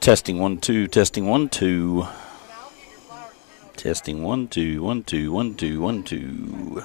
Testing 1 2, testing 1 2. Testing 1 2, 1 2, 1 2, 1 2.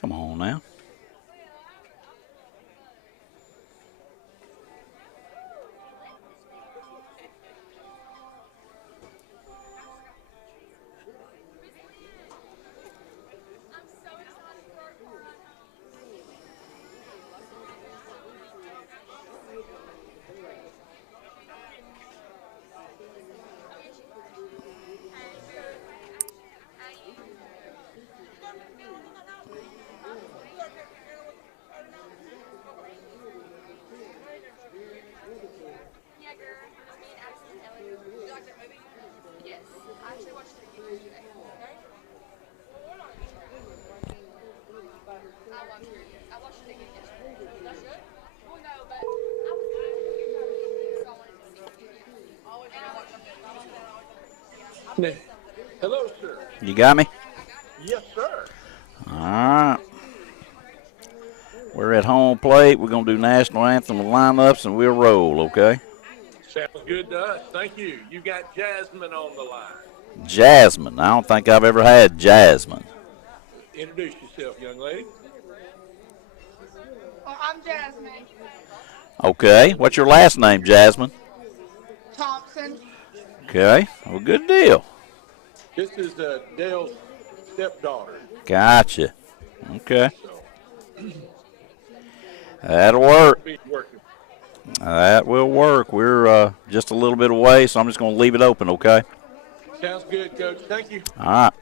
Come on now. Hello, sir. You got me? Yes, sir. All right. We're at home plate. We're going to do national anthem lineups, and we'll roll, okay? Sounds good to us. Thank you. You got Jasmine on the line. Jasmine. I don't think I've ever had Jasmine. Introduce yourself, young lady. Oh, I'm Jasmine Okay. What's your last name, Jasmine? Thompson. Okay. Well, good deal. This is Dale's stepdaughter. Gotcha. Okay. So, That'll work. be working. That will work. We're just a little bit away, so I'm just going to leave it open, okay? Sounds good, Coach. Thank you. All right.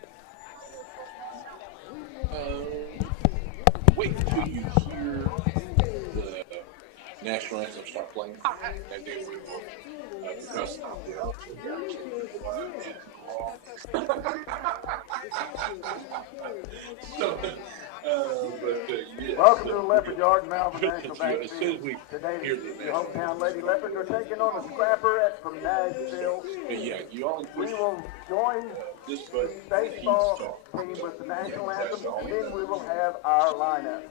Wait until you hear the national anthem start playing, and then we will discuss Welcome to the Leopard Yard, Malvern National Bank. As soon as we Today, hear the hometown Lady Leopards are taking on the Scrapperettes from Nashville. yeah, you always We will join this the baseball team with the national anthem, and then we will have our lineup.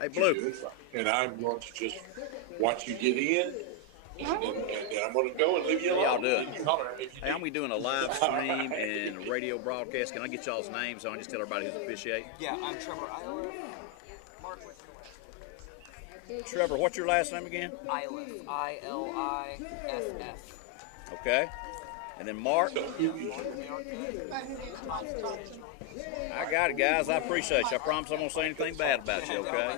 Hey, Blue. And I'm going to just watch you get in, and then I'm going to go and leave you alone. How y'all doing? You holler at me if you Hey, I'm need. going to be doing a live stream and radio broadcast. Can I get y'all's names so I can just tell everybody who's officiating? Yeah, I'm Trevor Iliff. Mark, what's your last Trevor, what's your last name again? name? Iliff. ILIFF. Okay. And then Mark. I got it, guys. I appreciate you. I promise I won't say anything bad about you, okay?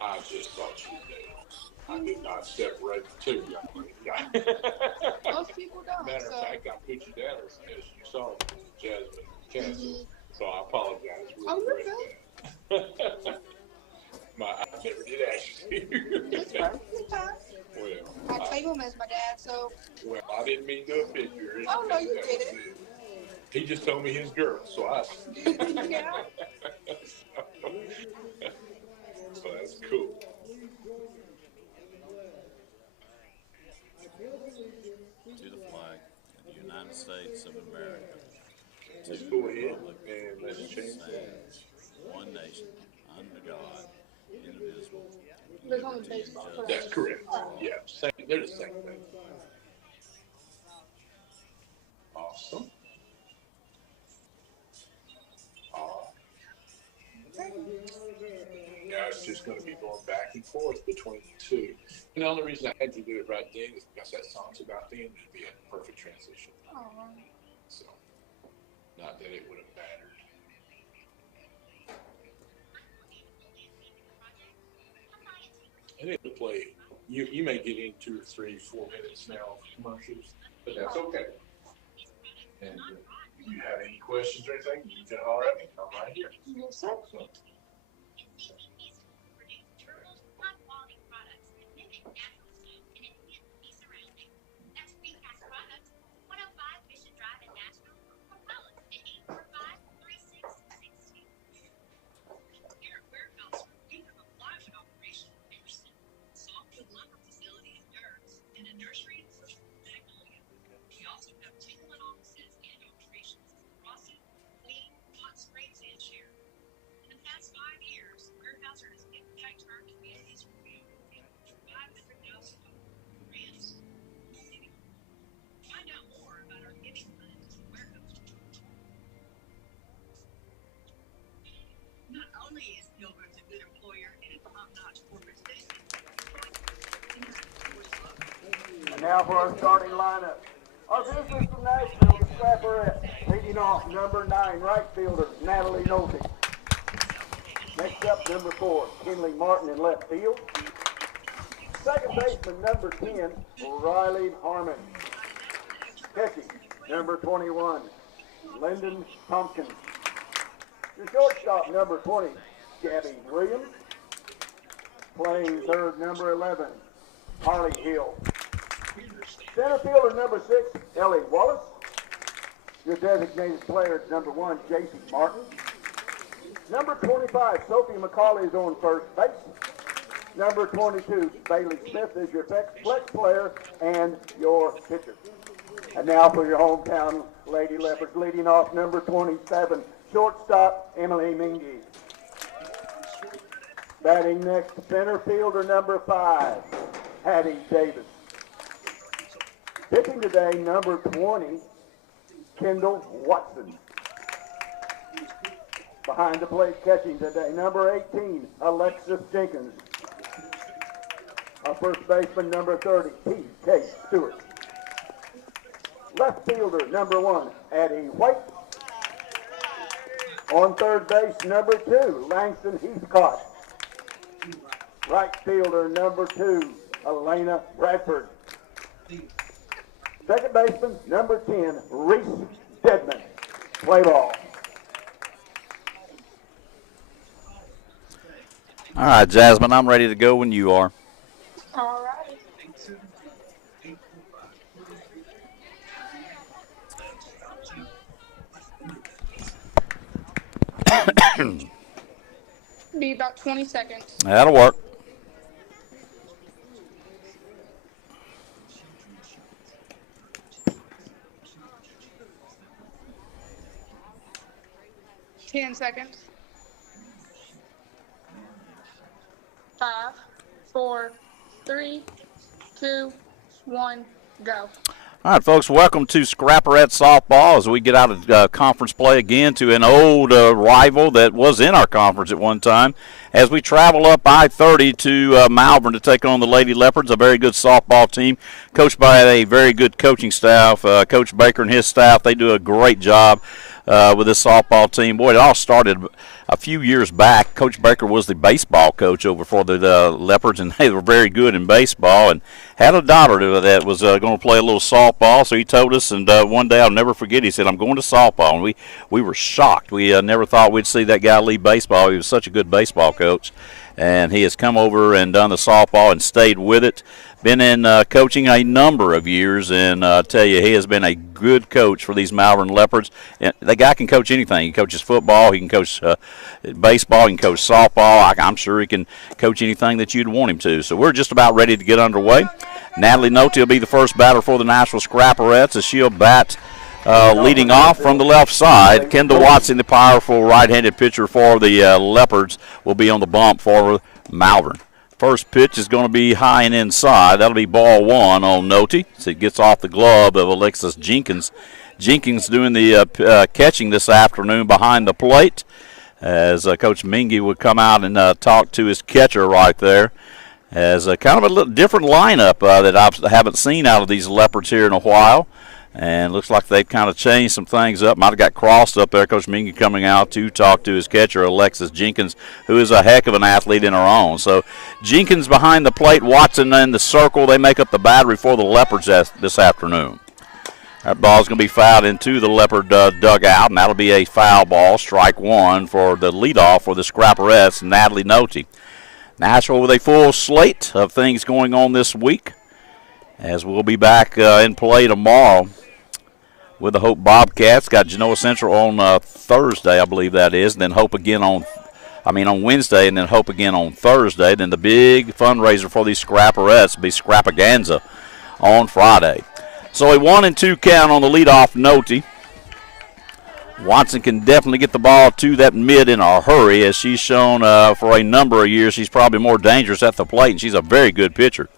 I just thought you did. I did not separate the two, young lady. Most people don't. Matter of So fact, I put you down as you saw Jasmine Cancel, so I apologize. you're good. I never did ask you. It's fine. It's fine. Well, I claim him as my dad, so. well, I didn't mean to offend you. Or Oh, no, you anything. didn't. He just told me his girl, so I. Yeah. So that's cool. To the flag of the United States of America. Let's go ahead and let's change that. One nation, under God, indivisible. There's only baseball. That's correct. Yeah, they're the same thing. going to be going back and forth between the two. And the only reason I had to do it right then is because that song's about them. It'd be a perfect transition. So, not that it would have mattered. And it'll play. You may get in 2 or 3, 4 minutes now of commercials, but that's okay. And if you have any questions or anything, you can holler at me. I'm right here. Yes, sir. So, And now for our starting lineup. Our visitors from Nashville, the Scrapperettes, leading off number 9, right fielder, Natalie Nolte. Next up, number 4, Kinley Martin in left field. Second baseman, number 10, Riley Harmon. Catching, number 21, Lyndon Tompkins. Your shortstop, number 20, Gabby Williams. Playing third, number 11, Harley Hill. Center fielder, number 6, Ellie Wallace. Your designated player is number 1, J.C. Martin. Number 25, Sophie McCauley is on first base. Number 22, Bailey Smith is your flex player and your pitcher. And now for your hometown Lady Leopards, leading off number 27, shortstop Emily Mingy. Batting next, center fielder number 5, Hattie Davis. Pitching today, number 20, Kendall Watson. Behind the plate catching today, number 18, Alexis Jenkins. Our first baseman, number 30, T.K. Stewart. Left fielder, number 1, Addie White. On third base, number 2, Langston Heathcott. Right fielder, number 2, Elena Bradford. Second baseman, number 10, Reese Deadman. Play ball. All right, Jasmine, I'm ready to go when you are. All right. Be about 20 seconds. That'll work. Ten seconds. 5, 4, 3, 2, 1, go. All right, folks, welcome to Scrapperette Softball as we get out of conference play again to an old rival that was in our conference at one time. As we travel up I-30 to Malvern to take on the Lady Leopards, a very good softball team coached by a very good coaching staff. Coach Baker and his staff, they do a great job with this softball team. Boy, it all started a few years back. Coach Baker was the baseball coach over for the Leopards, and they were very good in baseball and had a daughter that was going to play a little softball. So he told us, and one day I'll never forget, he said, I'm going to softball. And we were shocked. We never thought we'd see that guy leave baseball. He was such a good baseball coach. And he has come over and done the softball and stayed with it. Been in coaching a number of years, and I tell you, he has been a good coach for these Malvern Leopards. And the guy can coach anything. He coaches football, he can coach baseball, he can coach softball. I'm sure he can coach anything that you'd want him to. So we're just about ready to get underway. Natalie Nolte will be the first batter for the Nashville Scrapperettes as she'll bat leading off from the left side. Kendall Watson, the powerful right-handed pitcher for the Leopards, will be on the bump for Malvern. First pitch is going to be high and inside. That'll be ball 1 on Nolte. So it gets off the glove of Alexis Jenkins. Jenkins doing the catching this afternoon behind the plate. as Coach Mingy would come out and talk to his catcher right there. As kind of a little different lineup that I haven't seen out of these Leopards here in a while. And looks like they've kind of changed some things up. Might have got crossed up there. Coach Mingy coming out to talk to his catcher, Alexis Jenkins, who is a heck of an athlete in her own. So Jenkins behind the plate, Watson in the circle. They make up the battery for the Leopards this afternoon. That ball's going to be fouled into the Leopard dugout, and that'll be a foul ball, strike one for the leadoff for the Scrapperettes, Natalie Noty. Nashville with a full slate of things going on this week, as we'll be back in play tomorrow with the Hope Bobcats. Got Genoa Central on Thursday, I believe that is, and then Hope again on Wednesday, and then Hope again on Thursday. Then the big fundraiser for these Scrapperettes will be Scrapaganza on Friday. So a 1-2 count on the leadoff Noty. Watson can definitely get the ball to that mid in a hurry, as she's shown for a number of years. She's probably more dangerous at the plate, and she's a very good pitcher.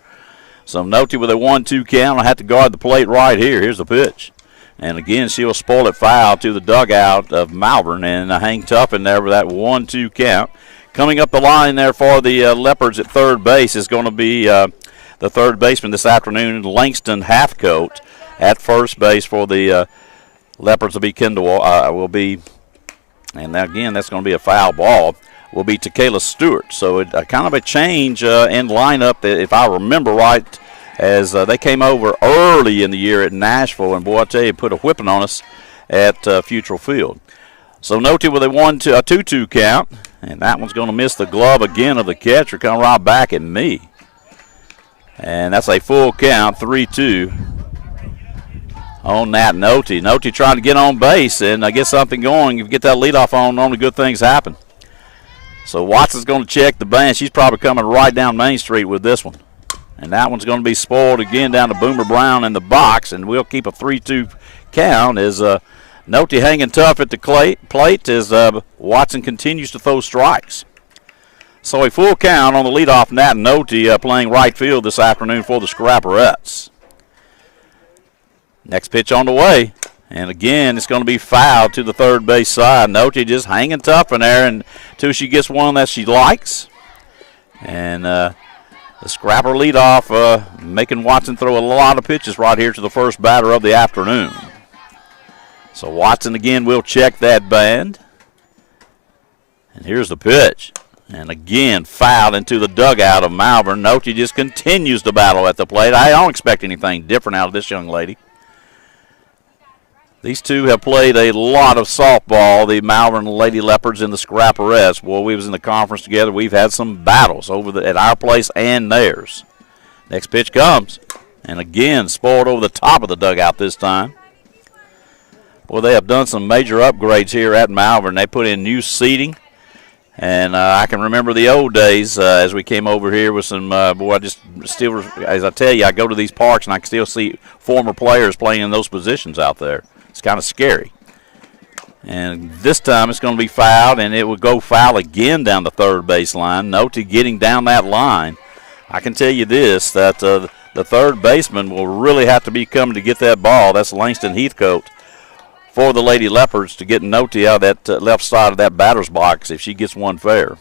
So Noty with a 1-2 count will have to guard the plate right here. Here's the pitch. And again, she'll spoil it foul to the dugout of Malvern and hang tough in there with that 1-2 count. Coming up the line there for the Leopards at third base is going to be the third baseman this afternoon, Langston Halfcoat. At first base for the Leopards will be Kendall, and again, that's going to be a foul ball, will be Takayla Stewart. So kind of a change in lineup, that, if I remember right, as they came over early in the year at Nashville, and boy, I tell you, put a whipping on us at Futrell Field. So Noty with a 2-2 count, and that one's going to miss the glove again of the catcher, coming right back at me. And that's a full count, 3-2. On that Noty. Noty trying to get on base and get something going. If you get that leadoff on, normally good things happen. So Watson's going to check the band. She's probably coming right down Main Street with this one. And that one's going to be spoiled again down to Boomer Brown in the box, and we'll keep a 3-2 count as Noty hanging tough at the plate as Watson continues to throw strikes. So a full count on the leadoff Nat Noty playing right field this afternoon for the Scrapperettes. Next pitch on the way, and again, it's going to be fouled to the third base side. Noty just hanging tough in there until she gets one that she likes. And the Scrapper leadoff making Watson throw a lot of pitches right here to the first batter of the afternoon. So Watson again will check that band. And here's the pitch. And again, fouled into the dugout of Malvern. Noty just continues to battle at the plate. I don't expect anything different out of this young lady. These two have played a lot of softball, the Malvern Lady Leopards and the Scrapperettes. Boy, we was in the conference together. We've had some battles at our place and theirs. Next pitch comes. And again, spoiled over the top of the dugout this time. Boy, they have done some major upgrades here at Malvern. They put in new seating. And I can remember the old days as we came over here with some, I just still, as I tell you, I go to these parks and I can still see former players playing in those positions out there. It's kind of scary. And this time it's going to be fouled, and it would go foul again down the third base line. Noty getting down that line. I can tell you this, that the third baseman will really have to be coming to get that ball. That's Langston Heathcote for the Lady Leopards to get Noty out of that left side of that batter's box if she gets one fair.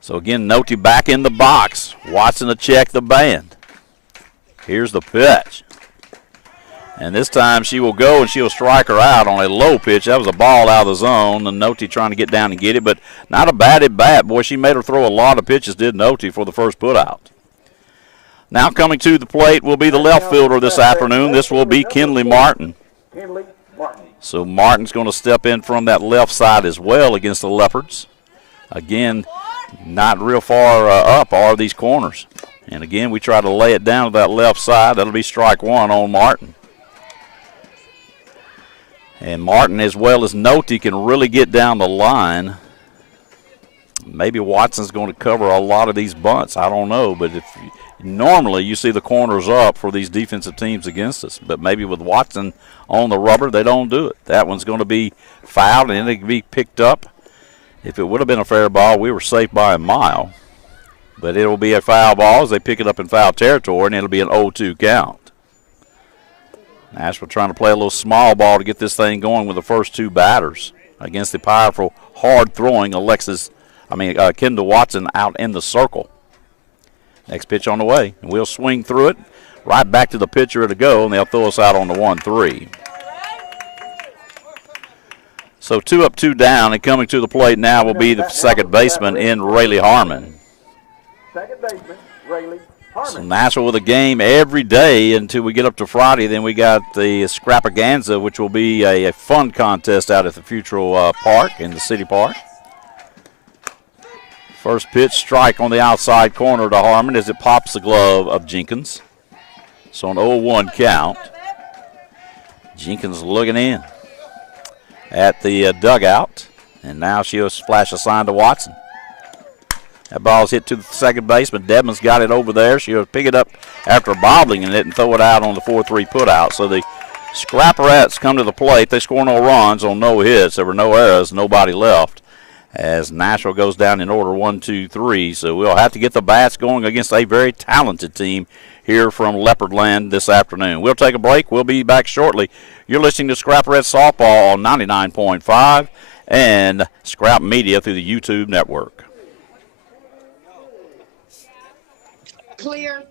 So again, Noty back in the box. Watson to check the band. Here's the pitch. And this time she will go and she'll strike her out on a low pitch. That was a ball out of the zone, and Noty trying to get down and get it, but not a bad at bat. Boy, she made her throw a lot of pitches, did Noty, for the first put out. Now coming to the plate will be the left fielder this afternoon. This will be Kinley Martin. So Martin's going to step in from that left side as well against the Leopards. Again, not real far up are these corners. And again, we try to lay it down to that left side. That'll be strike one on Martin. And Martin, as well as Noty, can really get down the line. Maybe Watson's going to cover a lot of these bunts. I don't know. But normally you see the corners up for these defensive teams against us. But maybe with Watson on the rubber, they don't do it. That one's going to be fouled, and it can be picked up. If it would have been a fair ball, we were safe by a mile. But it will be a foul ball as they pick it up in foul territory, and it will be an 0-2 count. Nashville trying to play a little small ball to get this thing going with the first two batters. against the powerful, hard-throwing Kendall Watson out in the circle. Next pitch on the way, and we'll swing through it right back to the pitcher to go, and they'll throw us out on the 1-3. So 2 up, 2 down, and coming to the plate now will be the second baseman in Rayleigh Harmon. Second baseman, Rayleigh Harmon. So Nashville with a game every day until we get up to Friday. Then we got the Scrapaganza, which will be a fun contest out at the Futrall Park in the City Park. First pitch, strike on the outside corner to Harmon as it pops the glove of Jenkins. So an 0-1 count. Jenkins looking in at the dugout, and now she'll flash a sign to Watson. That ball's hit to the second baseman. Dedman's got it over there. She'll pick it up after bobbling it and throw it out on the 4-3 putout. So the Scraperettes come to the plate. They score no runs on no hits. There were no errors, nobody left, as Nashville goes down in order 1, 2, 3. So we'll have to get the bats going against a very talented team here from Leopardland this afternoon. We'll take a break. We'll be back shortly. You're listening to Scraperette Softball on 99.5 and Scrap Media through the YouTube network. Clear.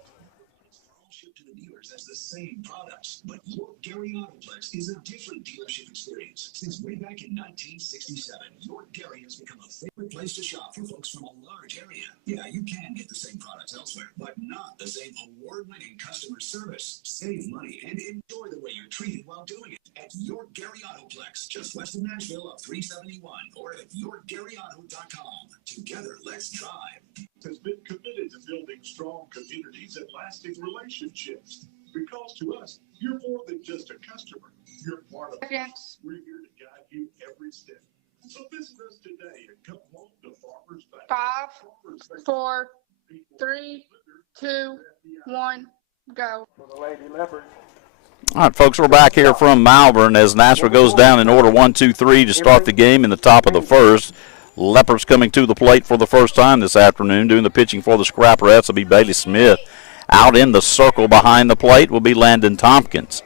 Shipped to the dealers as the same products, but your Gary Autoplex is a different dealership experience. Since way back in 1967, your Gary has become a favorite place to shop for folks from a large area. Yeah, you can get the same products elsewhere, but not the same award-winning customer service. Save money and enjoy the way you're treated while doing it at your Gary Autoplex, just west of Nashville up 371, or at yourgaryauto.com. Together, let's drive. Has been committed to building strong communities and lasting relationships. Because to us, you're more than just a customer. You're part of us. Seconds. We're here to guide you every step. So visit us today and come home to Farmers Bank. 5, 4, 3, 2, 1, go. For the Lady Leopards. All right, folks, we're back here from Malvern as Nashville goes down in order 1, 2, 3 to start the game in the top of the first. Leopards coming to the plate for the first time this afternoon. Doing the pitching for the Scraperettes will be Bailey Smith. Out in the circle behind the plate will be Landon Tompkins.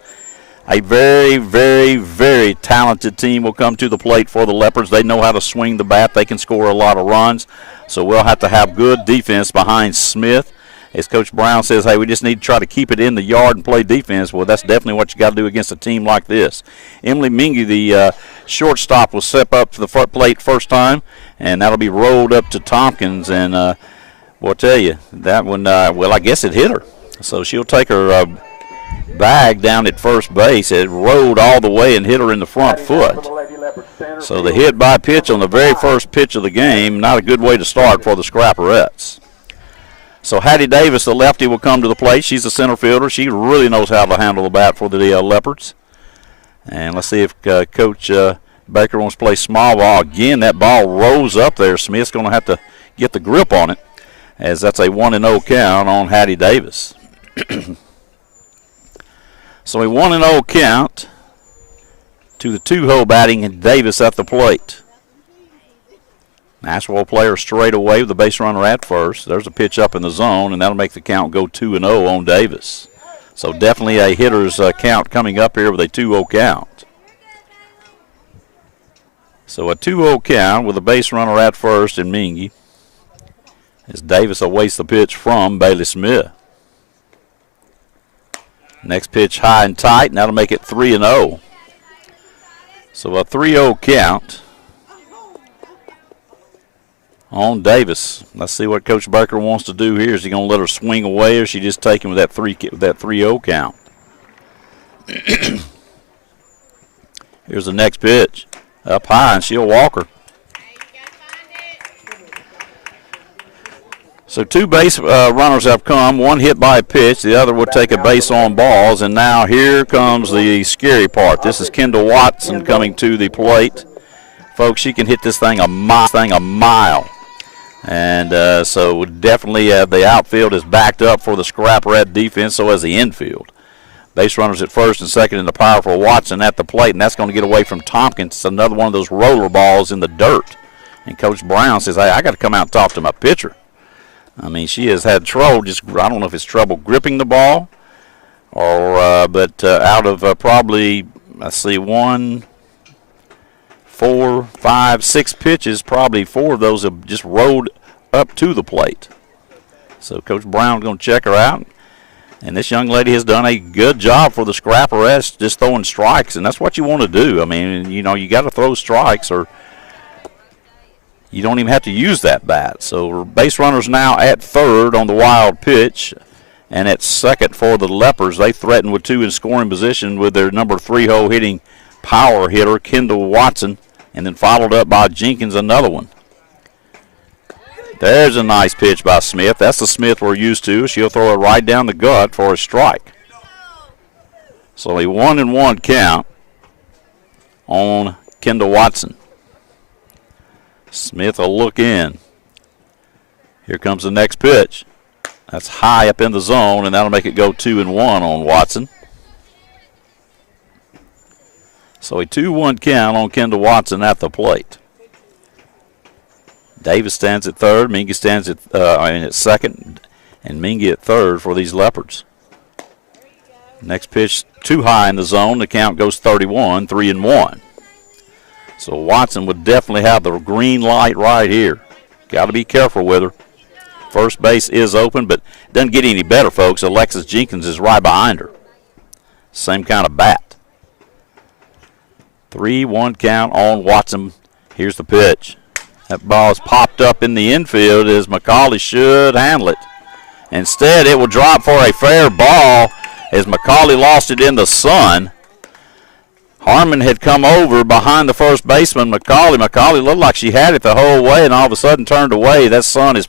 A very, very, very talented team will come to the plate for the Leopards. They know how to swing the bat. They can score a lot of runs. So we'll have to have good defense behind Smith. As Coach Brown says, hey, we just need to try to keep it in the yard and play defense. Well, that's definitely what you got to do against a team like this. Emily Mingy, the shortstop, will step up to the front plate first time, and that'll be rolled up to Tompkins. And we'll tell you, that one, I guess it hit her. So she'll take her bag down at first base. It rolled all the way and hit her in the front foot. So the hit by pitch on the very first pitch of the game, not a good way to start for the Scraperettes. So Hattie Davis, the lefty, will come to the plate. She's a center fielder. She really knows how to handle the bat for the Leopards. And let's see if Coach Baker wants to play small ball. Again, that ball rose up there. Smith's going to have to get the grip on it, as that's a 1-0 count on Hattie Davis. So a 1-0 count to the two-hole batting and Davis at the plate. Nashville player straight away with the base runner at first. There's a pitch up in the zone, and that'll make the count go 2-0 on Davis. So definitely a hitter's count coming up here with a 2-0 count. So a 2-0 count with a base runner at first and Mingy, as Davis awaits the pitch from Bailey Smith. Next pitch high and tight, and that'll make it 3-0. So a 3-0 count on Davis. Let's see what Coach Baker wants to do here. Is he going to let her swing away, or is she just taking with that 3-0 count? Here's the next pitch. Up high, and she'll walk her. So two base runners have come. One hit by a pitch. The other will take a base on balls. And now here comes the scary part. This is Kendall Watson coming to the plate. Folks, she can hit this thing a mile. And so definitely the outfield is backed up for the Scraperette defense, so as the infield. Base runners at first and second, and the powerful Watson at the plate, and that's going to get away from Tompkins. It's another one of those roller balls in the dirt. And Coach Brown says, hey, I got to come out and talk to my pitcher. I mean, she has had trouble, I don't know if it's trouble gripping the ball, or but out of probably, let's see, 1, 4, 5, 6 pitches, probably 4 of those have just rolled up to the plate. So Coach Brown's going to check her out. And this young lady has done a good job for the Scrapperettes just throwing strikes, and that's what you want to do. I mean, you know, you got to throw strikes or you don't even have to use that bat. So base runners now at third on the wild pitch, and at second for the Leopards. They threaten with 2 in scoring position with their number 3-hole hitting power hitter, Kendall Watson, and then followed up by Jenkins, another one. There's a nice pitch by Smith. That's the Smith we're used to. She'll throw it right down the gut for a strike. So a 1-1 count on Kendall Watson. Smith will look in. Here comes the next pitch. That's high up in the zone, and that'll make it go 2-1 on Watson. So a 2-1 count on Kendall Watson at the plate. Davis stands at third. Mingy stands at second, and Mingy at third for these Leopards. Next pitch too high in the zone. The count goes 31, 3-1. So Watson would definitely have the green light right here. Got to be careful with her. First base is open, but it doesn't get any better, folks. Alexis Jenkins is right behind her. Same kind of bat. 3-1 count on Watson. Here's the pitch. That ball is popped up in the infield as McCauley should handle it. Instead, it will drop for a fair ball as McCauley lost it in the sun. Harmon had come over behind the first baseman, McCauley. McCauley looked like she had it the whole way and all of a sudden turned away. That sun is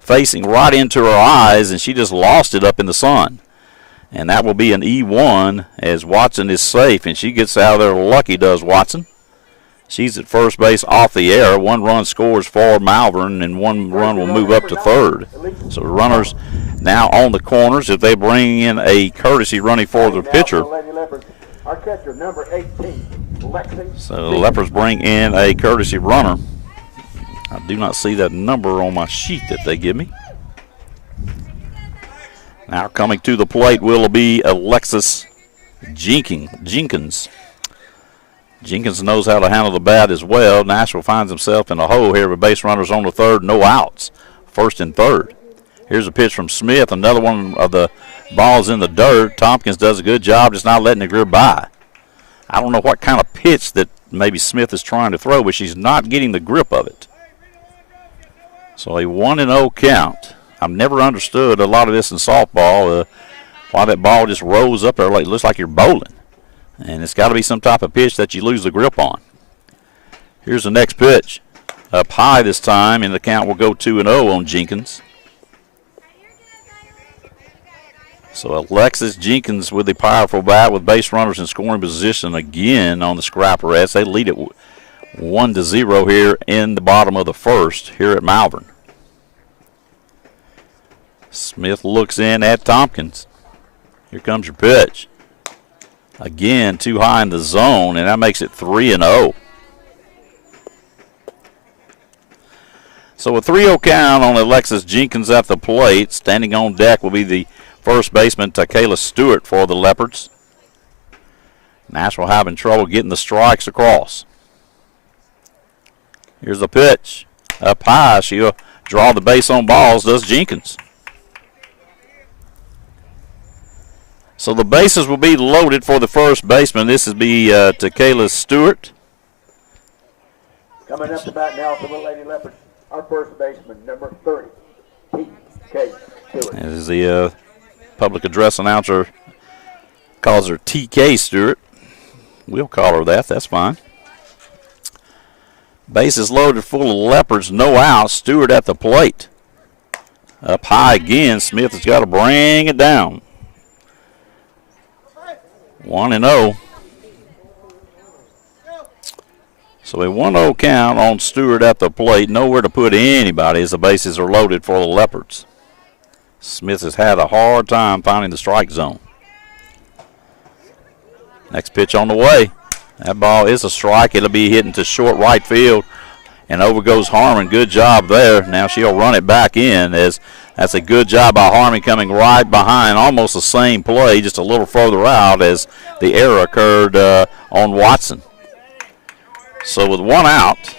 facing right into her eyes, and she just lost it up in the sun. And that will be an E1 as Watson is safe, and she gets out of there lucky, does Watson. She's at first base off the air. 1 run scores for Malvern, and 1 run will move up to third. So the runners now on the corners. If they bring in a courtesy running for the pitcher. Our catcher, number 18, Lexi. So the Leopards bring in a courtesy runner. I do not see that number on my sheet that they give me. Now coming to the plate will be Alexis Jenkins. Jenkins knows how to handle the bat as well. Nashville finds himself in a hole here with base runners on the third, no outs. First and third. Here's a pitch from Smith. Another one of the balls in the dirt. Tompkins does a good job just not letting it go by. I don't know what kind of pitch that maybe Smith is trying to throw, but she's not getting the grip of it. So a 1-0 count. I've never understood a lot of this in softball, why that ball just rolls up there like it looks like you're bowling. And it's got to be some type of pitch that you lose the grip on. Here's the next pitch. Up high this time, and the count will go 2-0 on Jenkins. So Alexis Jenkins with the powerful bat with base runners in scoring position again on the Scrapperettes. They lead it 1-0 here in the bottom of the first here at Malvern. Smith looks in at Tompkins. Here comes your pitch. Again, too high in the zone, and that makes it 3-0. So a 3-0 count on Alexis Jenkins at the plate. Standing on deck will be the first baseman, Takayla Stewart, for the Leopards. Nashville having trouble getting the strikes across. Here's the pitch. Up high, she'll draw the base on balls, does Jenkins. So the bases will be loaded for the first baseman. This will be Takayla Stewart. Coming up to bat now for the Lady Leopards, our first baseman, number 30, T.K. Stewart. As the public address announcer calls her T.K. Stewart. We'll call her that. That's fine. Bases loaded full of Leopards, no outs. Stewart at the plate. Up high again. Smith has got to bring it down. 1-0. So a 1-0 count on Stewart at the plate. Nowhere to put anybody as the bases are loaded for the Leopards. Smith has had a hard time finding the strike zone. Next pitch on the way. That ball is a strike. It'll be hitting to short right field. And over goes Harmon. Good job there. Now she'll run it back in as that's a good job by Harmon coming right behind. Almost the same play, just a little further out as the error occurred on Watson. So with one out,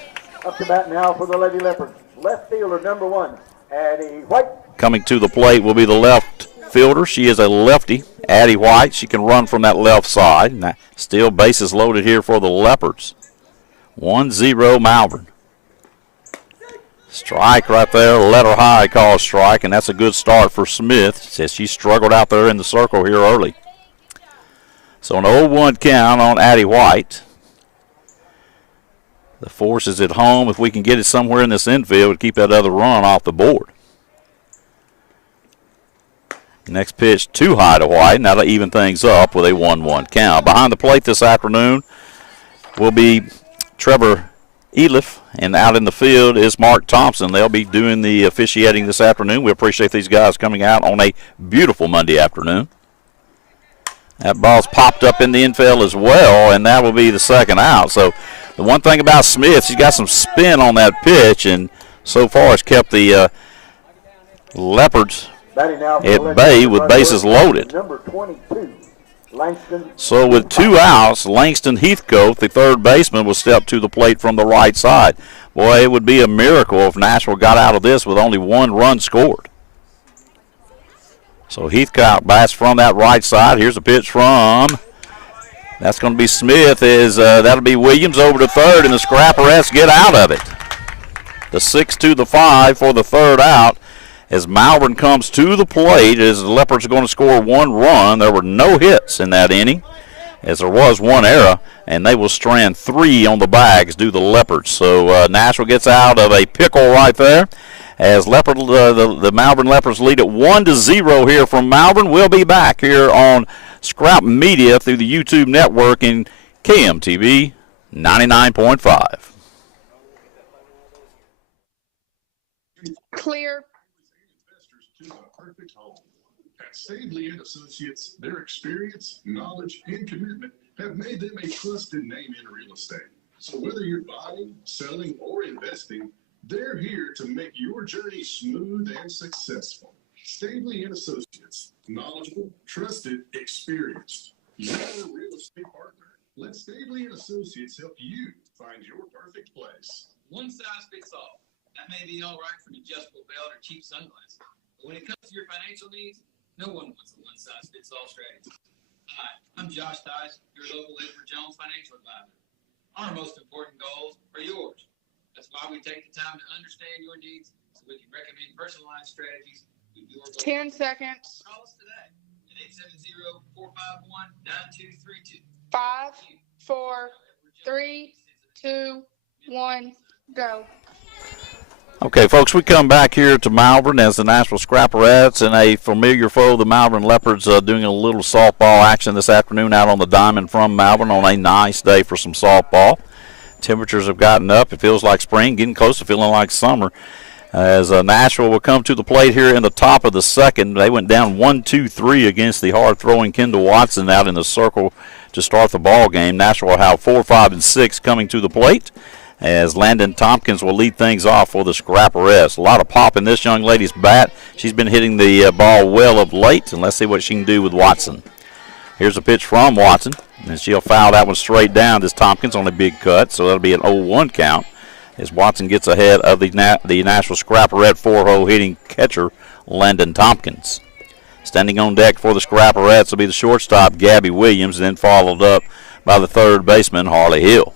Up to bat now for the Lady Leopards. Left fielder, number 1, Addie White. coming to the plate will be the left fielder. She is a lefty, Addie White. She can run from that left side. Now, still bases loaded here for the Leopards. 1-0 Malvern. Strike right there, letter high call strike, and that's a good start for Smith. Says she struggled out there in the circle here early. So an 0-1 count on Addie White. The force is at home. If we can get it somewhere in this infield to keep that other run off the board. Next pitch too high to White. Now to even things up with a 1-1 count. Behind the plate this afternoon will be Trevor Eliff, and out in the field is Mark Thompson. They'll be doing the officiating this afternoon. We appreciate these guys coming out on a beautiful Monday afternoon. That ball's popped up in the infield as well, and that will be the second out. So the one thing about Smith, she's got some spin on that pitch, and so far has kept the Leopards at bay with bases loaded. Number 22, Langston. So with 2 outs, Langston Heathcote, the third baseman, will step to the plate from the right side. Boy, it would be a miracle if Nashville got out of this with only 1 run scored. So Heathcote bats from that right side. Here's a pitch from, that's going to be Smith. That'll be Williams over to third, and the Scrapperettes get out of it. The 6 to the 5 for the third out as Malvern comes to the plate as the Leopards are going to score 1 run. There were no hits in that inning as there was 1 error, and they will strand 3 on the bags, do the Leopards. So Nashville gets out of a pickle right there as the Malvern Leopards lead at 1-0 here from Malvern. We'll be back here on Scrap Media through the YouTube network in KMTV 99.5. Clear. To the perfect home. At Stavely and Associates, their experience, knowledge, and commitment have made them a trusted name in real estate. So whether you're buying, selling, or investing, they're here to make your journey smooth and successful. Stavely and Associates, knowledgeable, trusted, experienced. You're a real estate partner. Let Stavely and Associates help you find your perfect place. One size fits all. That may be all right for an adjustable belt or cheap sunglasses. But when it comes to your financial needs, no one wants a one-size-fits-all strategy. Hi, I'm Josh Tice, your local Edward Jones financial advisor. Our most important goals are yours. That's why we take the time to understand your needs so we can recommend personalized strategies with your goals. 10 seconds. Call us today at 870-451-9232. 5, 4, 3, 2, 1, go. Okay, folks, we come back here to Malvern as the Nashville Scrapperettes and a familiar foe, the Malvern Leopards, doing a little softball action this afternoon out on the diamond from Malvern on a nice day for some softball. Temperatures have gotten up. It feels like spring, getting close to feeling like summer. As Nashville will come to the plate here in the top of the second. They went down 1-2-3 against the hard-throwing Kendall Watson out in the circle to start the ball game. Nashville will have 4, 5, and 6 coming to the plate, as Landon Tompkins will lead things off for the Scrapperettes. A lot of pop in this young lady's bat. She's been hitting the ball well of late, and let's see what she can do with Watson. Here's a pitch from Watson, and she'll foul that one straight down. This Tompkins on a big cut, so that'll be an 0-1 count as Watson gets ahead of the Nashville Scrapperette 4-hole hitting catcher, Landon Tompkins. Standing on deck for the Scrapperettes will be the shortstop, Gabby Williams, and then followed up by the third baseman, Harley Hill.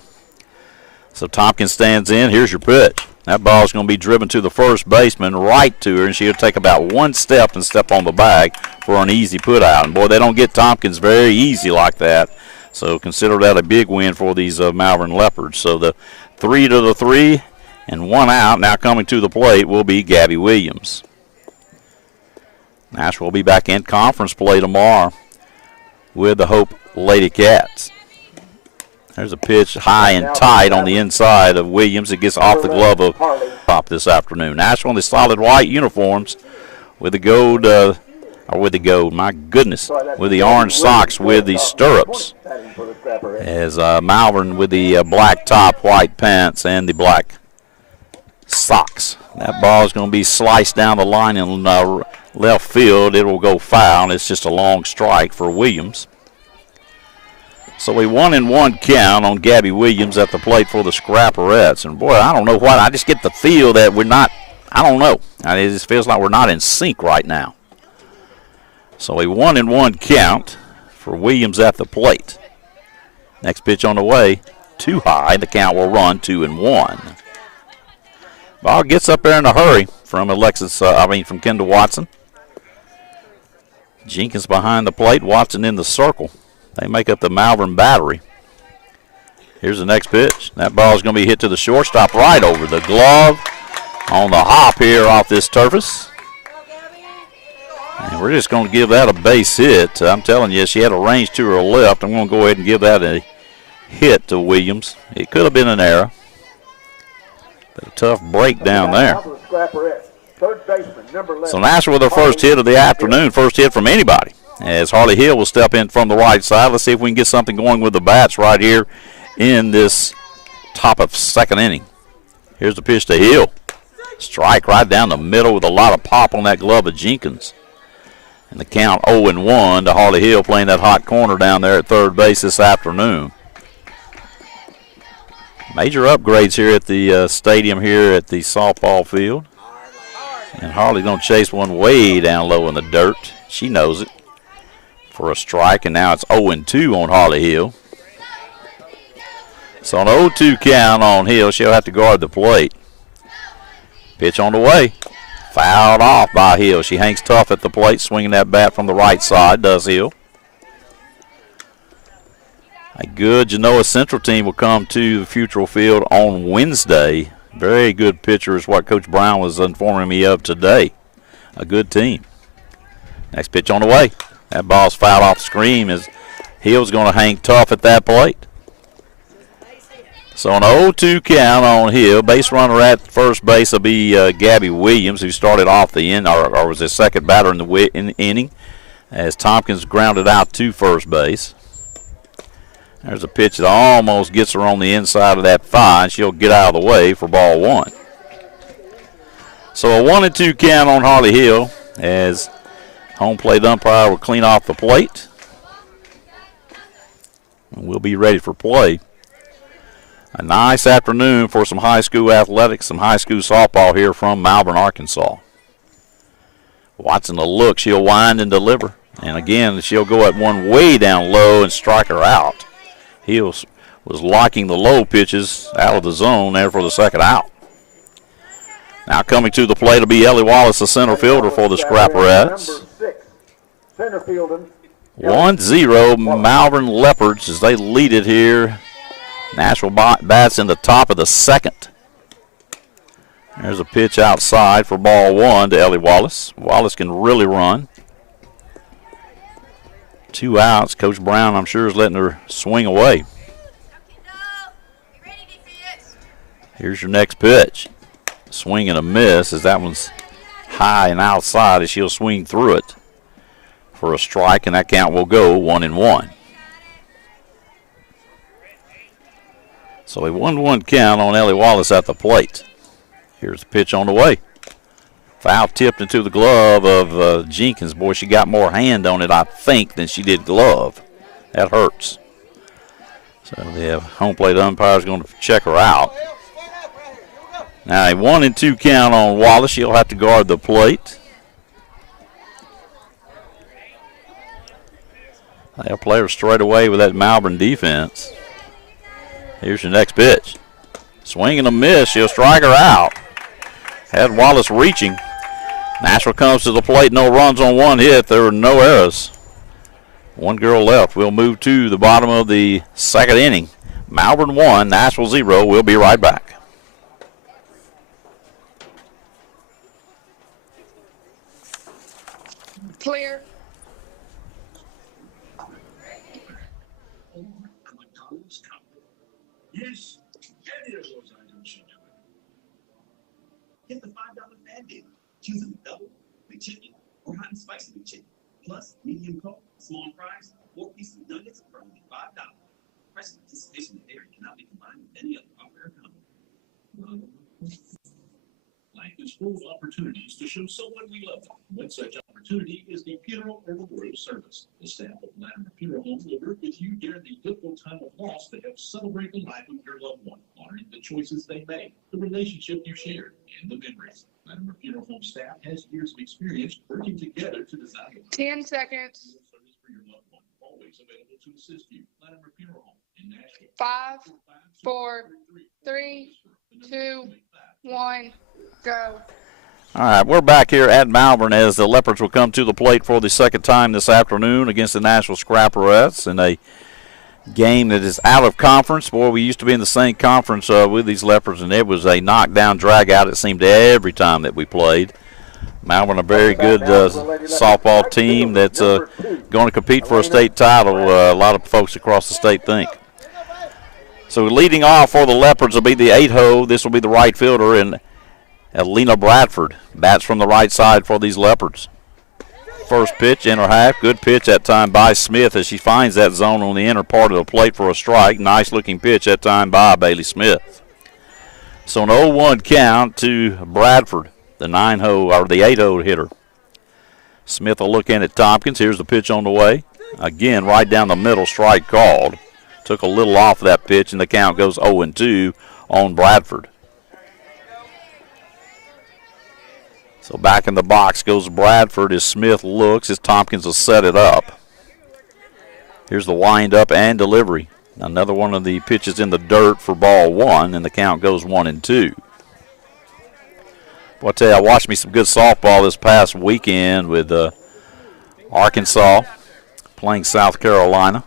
So Tompkins stands in. Here's your pitch. That ball is going to be driven to the first baseman, right to her, and she'll take about 1 step and step on the bag for an easy put out. And boy, they don't get Tompkins very easy like that. So consider that a big win for these Malvern Leopards. So the 3 to the 3 and 1 out. Now coming to the plate will be Gabby Williams. Nashville will be back in conference play tomorrow with the Hope Lady Cats. There's a pitch high and tight on the inside of Williams. It gets off the glove of Pop this afternoon. Nashville in the solid white uniforms with the gold, with the orange socks with the stirrups. As Malvern with the black top, white pants, and the black socks. That ball is going to be sliced down the line in left field. It will go foul. It's just a long strike for Williams. So a 1-1 count on Gabby Williams at the plate for the Scrapperettes. And boy, I don't know why. I just get the feel that we're not, I don't know. It just feels like we're not in sync right now. So a 1-1 count for Williams at the plate. Next pitch on the way, too high. The count will run 2-1. Ball gets up there in a hurry from from Kendall Watson. Jenkins behind the plate, Watson in the circle. They make up the Malvern battery. Here's the next pitch. That ball is going to be hit to the shortstop right over the glove on the hop here off this turfus. And we're just going to give that a base hit. I'm telling you, she had a range to her left. I'm going to go ahead and give that a hit to Williams. It could have been an error. But a tough break down there. So Nashville with their first hit of the afternoon, first hit from anybody. As Harley Hill will step in from the right side. Let's see if we can get something going with the bats right here in this top of second inning. Here's the pitch to Hill. Strike right down the middle with a lot of pop on that glove of Jenkins. And the count 0-1 to Harley Hill playing that hot corner down there at third base this afternoon. Major upgrades here at the stadium here at the softball field. And Harley's going to chase one way down low in the dirt. She knows it. For a strike, and now it's 0-2 on Harley Hill. So an 0-2 count on Hill. She'll have to guard the plate. Pitch on the way. Fouled off by Hill. She hangs tough at the plate, swinging that bat from the right side, does Hill. A good Genoa Central team will come to the Futrall Field on Wednesday. Very good pitcher is what Coach Brown was informing me of today. A good team. Next pitch on the way. That ball's fouled off the screen as Hill's going to hang tough at that plate. So an 0-2 count on Hill. Base runner at first base will be Gabby Williams, who started off the inning, or was his second batter in the inning, as Tompkins grounded out to first base. There's a pitch that almost gets her on the inside of that thigh, and she'll get out of the way for ball one. So a 1-2 count on Harley Hill as home plate umpire will clean off the plate. And we'll be ready for play. A nice afternoon for some high school athletics, some high school softball here from Malvern, Arkansas. Watson a look. She'll wind and deliver. And again, she'll go at one way down low and strike her out. Hill was locking the low pitches out of the zone there for the second out. Now coming to the plate will be Ellie Wallace, the center fielder for the Scrapperettes. 1-0 Malvern Leopards as they lead it here. Nashville bats in the top of the second. There's a pitch outside for ball one to Ellie Wallace. Wallace can really run. 2 outs. Coach Brown, I'm sure, is letting her swing away. Here's your next pitch. Swing and a miss as that one's high and outside as she'll swing through it for a strike, and that count will go 1-1. So a 1-1 count on Ellie Wallace at the plate. Here's the pitch on the way. Foul tipped into the glove of Jenkins. Boy, she got more hand on it, I think, than she did glove. That hurts. So the home plate umpire is going to check her out. Now a 1-2 count on Wallace. She'll have to guard the plate. They'll play her straight away with that Malvern defense. Here's your next pitch. Swing and a miss. She'll strike her out. Had Wallace reaching. Nashville comes to the plate. No runs on one hit. There were no errors. One girl left. We'll move to the bottom of the second inning. Malvern 1, Nashville 0. We'll be right back. Clear. Yes, any of those items should do it. Get the $5 fan deal. Choose a double, big chicken, or hot and spicy big chicken. Plus, medium coke, small fries, 4 pieces of nuggets for only $5. Price and participation in dairy cannot be combined with any other offer or combo. Life is full of opportunities to show someone we love them. When such opportunities opportunity is the funeral or memorial service. The staff of Latimer Funeral Home will work with you during the difficult time of loss to help celebrate the life of your loved one, honoring the choices they made, the relationship you shared, and the memories. Latimer Funeral Home staff has years of experience working together to design a 10 seconds. service for your loved one, always available to assist you. Latimer Funeral Home in Nashville. 5, 4, 3, 2, 1, go. All right, we're back here at Malvern as the Leopards will come to the plate for the second time this afternoon against the Nashville Scrapperettes in a game that is out of conference. Boy, we used to be in the same conference with these Leopards, and it was a knockdown, drag-out, it seemed, every time that we played. Malvern, a very good softball team that's going to compete for a state title, a lot of folks across the state think. So leading off for the Leopards will be the 8-hole. This will be the right fielder, and Alina Bradford bats from the right side for these Leopards. First pitch, inner half. Good pitch that time by Smith as she finds that zone on the inner part of the plate for a strike. Nice looking pitch that time by Bailey Smith. So an 0-1 count to Bradford, the 9-hole or the 8-hole hitter. Smith will look in at Tompkins. Here's the pitch on the way. Again, right down the middle, strike called. Took a little off that pitch, and the count goes 0-2 on Bradford. So back in the box goes Bradford as Smith looks as Tompkins will set it up. Here's the wind-up and delivery. Another one of the pitches in the dirt for ball one, and the count goes 1-2. Well, I tell you, I watched me some good softball this past weekend with Arkansas playing South Carolina.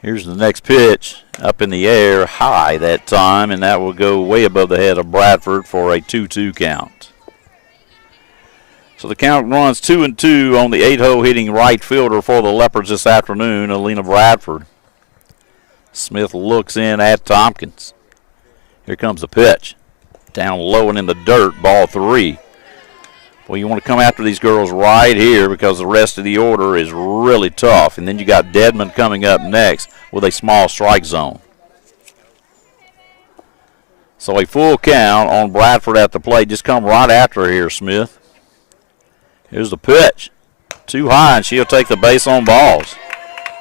Here's the next pitch, up in the air, high that time, and that will go way above the head of Bradford for a 2-2 count. So the count runs 2-2 on the 8-hole hitting right fielder for the Leopards this afternoon, Alina Bradford. Smith looks in at Tompkins. Here comes the pitch. Down low and in the dirt, ball 3. Well, you want to come after these girls right here because the rest of the order is really tough. And then you got Deadman coming up next with a small strike zone. So a full count on Bradford at the plate. Just come right after her here, Smith. Here's the pitch. Too high, and she'll take the base on balls.